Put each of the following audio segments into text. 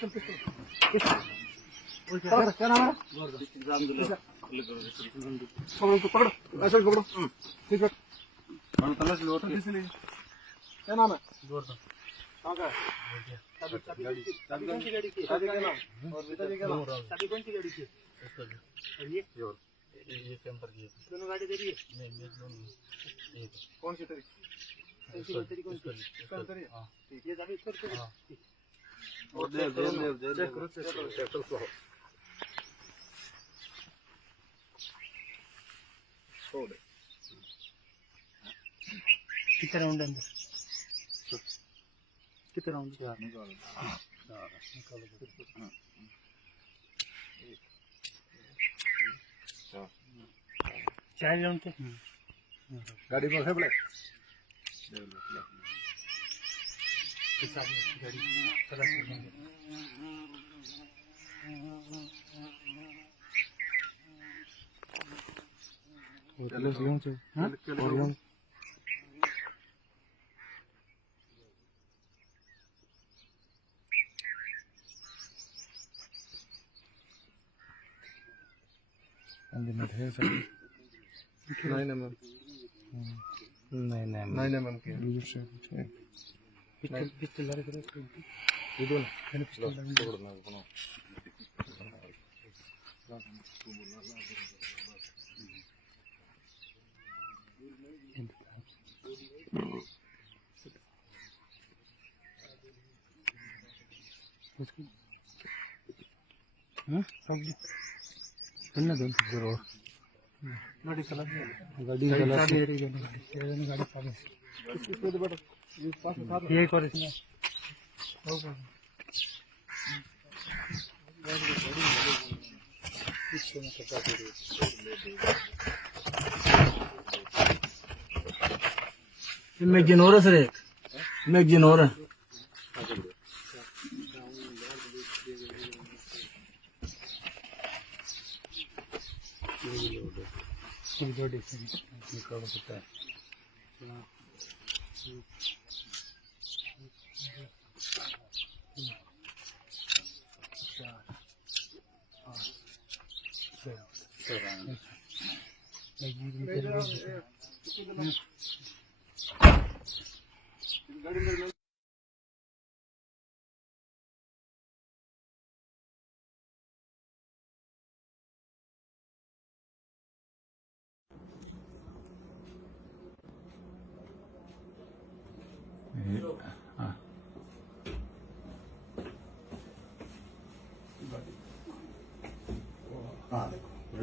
क्या नाम है? पकड़ो ऐसे पकड़ो। ठीक है क्या नाम है? कहाँ का? चाबी कौन सी गाड़ी की? चाबी का नाम और पिताजी का नाम? चाबी कौन सी गाड़ी की? और ये कैंपर की दोनों गाड़ी दे रही है? नहीं कौन सी तेरी? तेरी कौन सी? हाँ ठीक ये चाबी इसको हाँ और चेक करो छोड़ कितने राउंड अंदर कितने राउंड निकालो चार राउंड थे गाड़ी में है बड़े गाड़ी तलाश करेंगे गाड़ी चला गाड़ी ये कर इसमें मैगजीन हो रहा सर एक मैगजीन हो रहा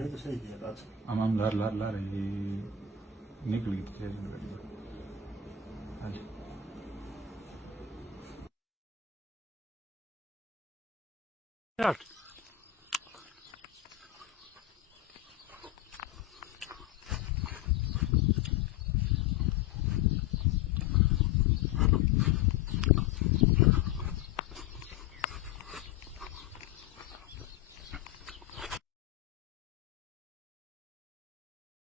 तो सही किया हम लार ये निकल गई